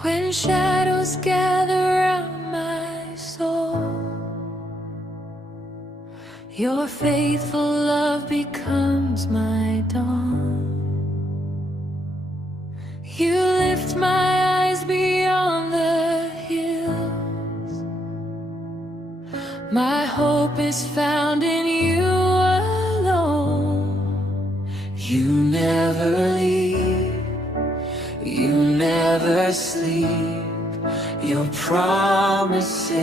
When shadows gather around my soul, your faithful love becomes my dawn. You lift my eyes beyond the hills. My hope is found in you alone. You never leave, you never sleep. Your promises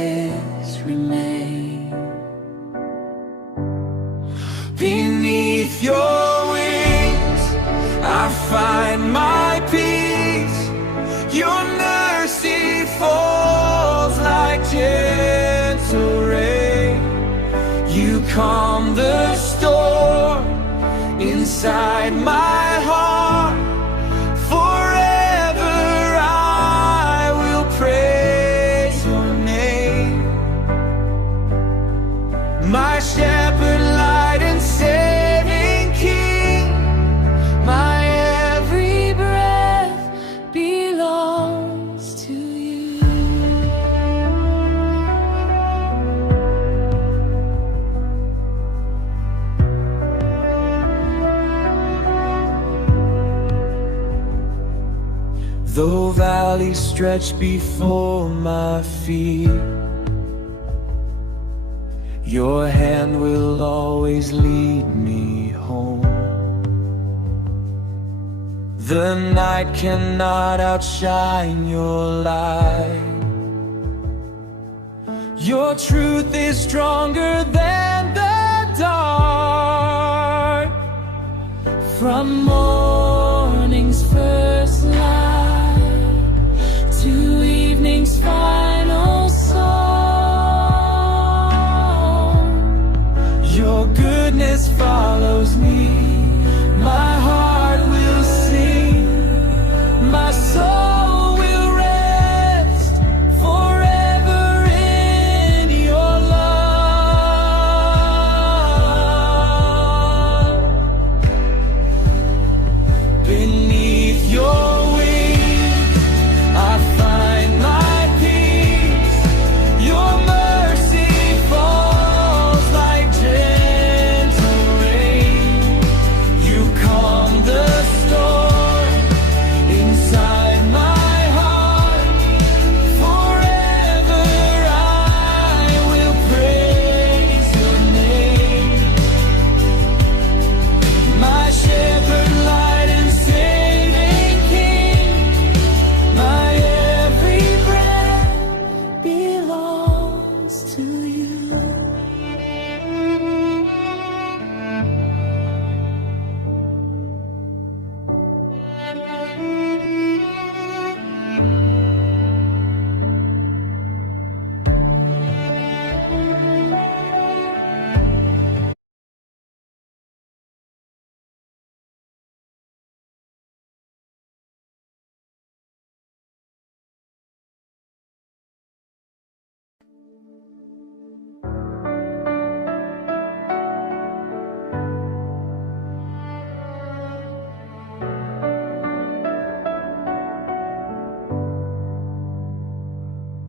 remain. Beneath your wings, I find my peace. Your mercy falls like gentle rain. You calm the storm inside my heart. Forever I will praise your name. My shepherd, light and saving King. My every breath belongs to you. Though valleys stretch before my feet, your hand will always lead me home. The night cannot outshine your light. Your truth is stronger than the dark. From morning